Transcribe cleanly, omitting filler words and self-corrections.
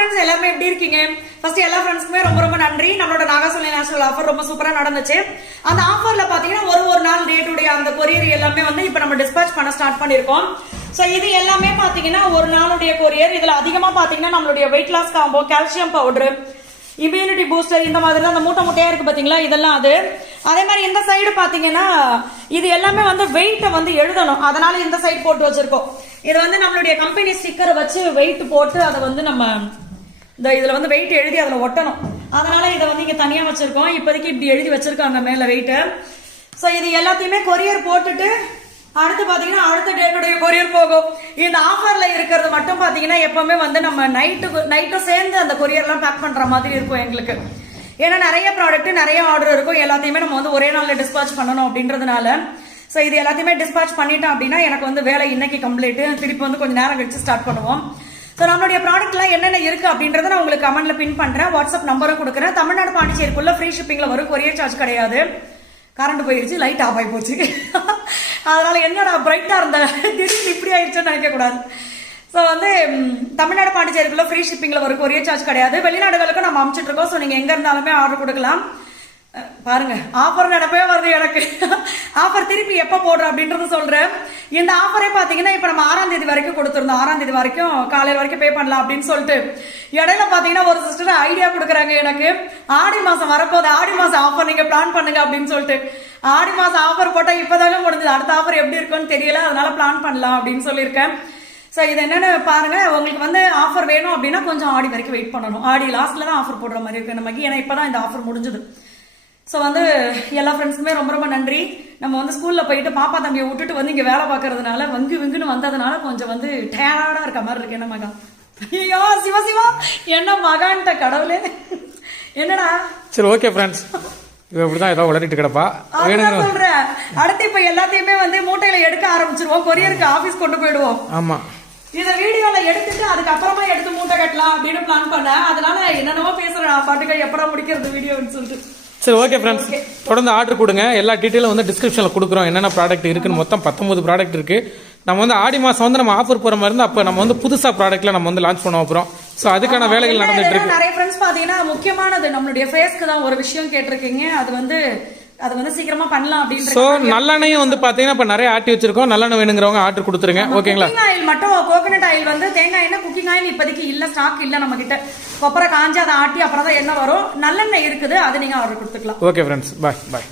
Friends எல்லாரும் எப்படி இருக்கீங்க? ஃபர்ஸ்ட் எல்லா ஃப்ரெண்ட்ஸ்க்குமே ரொம்ப ரொம்ப நன்றி. நம்மளோட நாகாசோலை நேஷனல் ஆஃபர் ரொம்ப சூப்பரா நடந்துச்சு. அந்த ஆஃபர்ல பாத்தீங்கன்னா ஒரு நாள் டேட்டுடைய அந்த கொரியர் எல்லாமே வந்து இப்ப நம்ம டிஸ்பேச் பண்ண ஸ்டார்ட் பண்ணிருக்கோம். சோ இது எல்லாமே பாத்தீங்கன்னா ஒரு நாளுடைய கொரியர். இதுல அதிகமா பாத்தீங்கன்னா நம்மளுடைய weight loss combo, calcium powder, immunity booster, இந்த மாதிரி தான் அந்த மூட்டையா இருக்கு பாத்தீங்களா, இதெல்லாம் அது. அதே மாதிரி இந்த சைடு பாத்தீங்கன்னா இது எல்லாமே வந்து வெயிட்ட வந்து எழுதணும், அதனால இந்த சைடு போட்டு வச்சிருக்கோம். இது வந்து நம்மளுடைய கம்பெனி ஸ்டிக்கரை வச்சு வெயிட் போட்டு அதை வந்து நம்ம இந்த இதுல வந்து வெயிட் எழுதி அதுல ஒட்டணும். அதனால இதை வந்து இங்க தனியா வச்சிருக்கோம். இப்போதைக்கு இப்படி எழுதி வச்சிருக்காங்க மேல வெயிட். சோ இது எல்லாத்தையுமே கொரியர் போட்டுட்டு அடுத்து பாத்தீங்கன்னா அடுத்த டேட்டுடைய கொரியர் போகும். இந்த ஆஃபர்ல இருக்கிறது மட்டும் பாத்தீங்கன்னா எப்பவுமே வந்து நம்ம நைட்டு சேர்ந்து அந்த கொரியர் எல்லாம் பேக் பண்ற மாதிரி இருக்கும் எங்களுக்கு. ஏன்னா நிறைய ப்ராடக்ட் நிறைய ஆர்டர் இருக்கும், எல்லாத்தையுமே நம்ம வந்து ஒரே நாள்ல டிஸ்பாச் பண்ணணும் அப்படின்றதுனால. சோ இது எல்லாத்தையுமே டிஸ்பாச் பண்ணிட்டோம் அப்படின்னா எனக்கு வந்து வேலை இன்னைக்கு கம்ப்ளீட். திருப்பி வந்து கொஞ்சம் நேரம் கழிச்சு ஸ்டார்ட் பண்ணுவோம். ஸோ நம்மளுடைய ப்ராடக்ட்லாம் என்னென்ன இருக்கு அப்படின்றத நான் உங்களுக்கு கமெண்ட்ல பின் பண்றேன், வாட்ஸ்அப் நம்பரும் கொடுக்குறேன். தமிழ்நாடு பாண்டிச்சேரிக்குள்ள ஃப்ரீ ஷிப்பிங்ல வரும், கொரியர் சார்ஜ் கிடையாது. கரண்ட் போயிருச்சு, லைட் ஆஃப் ஆகி போச்சு. அதனால என்னடா பிரைட்டா இருந்த திடீர்னு இப்படி ஆயிடுச்சுன்னு நினைக்க கூடாது. ஸோ வந்து தமிழ்நாடு பாண்டிச்சேரிக்குள்ள ஃப்ரீ ஷிப்பிங்ல வரும், கொரியர் சார்ஜ் கிடையாது. வெளிநாடுகளுக்கும் நம்ம அனுப்பிச்சிட்டு இருக்கோம். ஸோ நீங்க எங்க இருந்தாலுமே ஆர்டர் கொடுக்கலாம். பாருங்க ஆஃபர் நினைப்பே வருது எனக்கு. ஆஃபர் திருப்பி எப்ப போடுறோம் அப்படின்றது சொல்றேன். இந்த ஆஃபரே பாத்தீங்கன்னா இப்ப நம்ம 6ஆம் தேதி வரைக்கும் கொடுத்திருந்தோம். 6ஆம் தேதி வரைக்கும் காலையில வரைக்கும் பே பண்ணலாம் அப்படின்னு சொல்லிட்டு இடையில பாத்தீங்கன்னா ஒரு சிஸ்டர் ஐடியா கொடுக்குறாங்க எனக்கு, ஆடி மாசம் வரப்போது, ஆடி மாசம் ஆஃபர் நீங்க பிளான் பண்ணுங்க அப்படின்னு சொல்லிட்டு. ஆடி மாசம் ஆஃபர் போட்டா இப்பதாங்க முடிஞ்சது, அடுத்த ஆஃபர் எப்படி இருக்குன்னு தெரியல, அதனால பிளான் பண்ணலாம் அப்படின்னு சொல்லியிருக்கேன். ஸோ இது என்னன்னு பாருங்க. உங்களுக்கு வந்து ஆஃபர் வேணும் அப்படின்னா கொஞ்சம் ஆடி வரைக்கும் வெயிட் பண்ணணும். ஆடி லாஸ்ட்ல தான் ஆஃபர் போடுற மாதிரி இருக்கு நமக்கு, ஏன்னா இப்பதான் இந்த ஆஃபர் முடிஞ்சது. ஸோ வந்து எல்லா ஃப்ரெண்ட்ஸுக்குமே ரொம்ப ரொம்ப நன்றி. நம்ம வந்து ஸ்கூல்ல போயிட்டு பாப்பா தம்பியை விட்டுட்டு வந்து இங்க வேலை பார்க்கறதுனால விங்குன்னு வந்ததுனால கொஞ்சம் வந்து டயர்டா இருக்க மாதிரி இருக்கு. என்ன மகா, ஐயோ சிவா என்ன மகான்ட்ட கடவுளே, என்னடா. சரி ஓகே ஃப்ரெண்ட்ஸ், இப்படிதான் ஏதோ உளறிட்டு கிடப்பா சொல்றேன். அடுத்து இப்ப எல்லாத்தையுமே வந்து மூட்டையில எடுக்க ஆரம்பிச்சிருவோம், கொரியருக்கு ஆபீஸ் கொண்டு போயிடுவோம். ஆமா, இத வீடியோல எடுத்துட்டு அதுக்கப்புறமா எடுத்து மூட்டை கட்டலாம் அப்படின்னு பிளான் பண்ணேன். அதனால என்னென்னவோ பேசுறேன் பாட்டுக்க, எப்படா முடிக்கிறது வீடியோன்னு சொல்லிட்டு. சரி ஓகே ஃப்ரெண்ட்ஸ், தொடர்ந்து ஆர்டர் கொடுங்க. எல்லா டீட்டெயிலும் வந்து டிஸ்கிரிப்ஷனில் கொடுக்குறோம். என்னென்ன ப்ராடக்ட் இருக்குன்னு மொத்தம் 19 ப்ராடக்ட் இருக்கு. நம்ம வந்து ஆடி மாதம் வந்து நம்ம ஆஃபர் போகிற மாதிரி இருந்தால் அப்போ நம்ம வந்து புதுசாக ப்ராடக்ட்ல நம்ம வந்து லான்ச் பண்ண போகிறோம். ஸோ அதுக்கான வேலைகள் நடந்துட்டு இருக்கு. நிறைய ஃப்ரெண்ட்ஸ் பார்த்தீங்கன்னா முக்கியமானது நம்மளுடைய ஃபேஸ்க்கு தான் ஒரு விஷயம் கேட்டிருக்கீங்க, அது வந்து சீக்கிரமா பண்ணலாம் அப்படின்னு. சோ நல்லெண்ணையும் வந்து பாத்தீங்கன்னா இப்ப நிறைய ஆட்டி வச்சிருக்கோம். நல்லெண்ணெய் வேணுங்கிறவங்க ஆர்டர் கொடுத்துருங்க. ஓகேங்களா? ஆயில் மட்டும், கோகனட் ஆயில் வந்து தேங்காய் எண்ணெய், குக்கிங் ஆயில் இப்போதைக்கு இல்ல, ஸ்டாக் இல்ல நம்ம கிட்ட. கொப்பரை காஞ்சி அதை ஆட்டி அப்புறம் தான் எண்ணெய் வரும். நல்லெண்ணெய் இருக்குது, அது நீங்க ஆர்டர் கொடுத்துக்கலாம். ஓகே ஃப்ரெண்ட்ஸ், பாய் பாய்.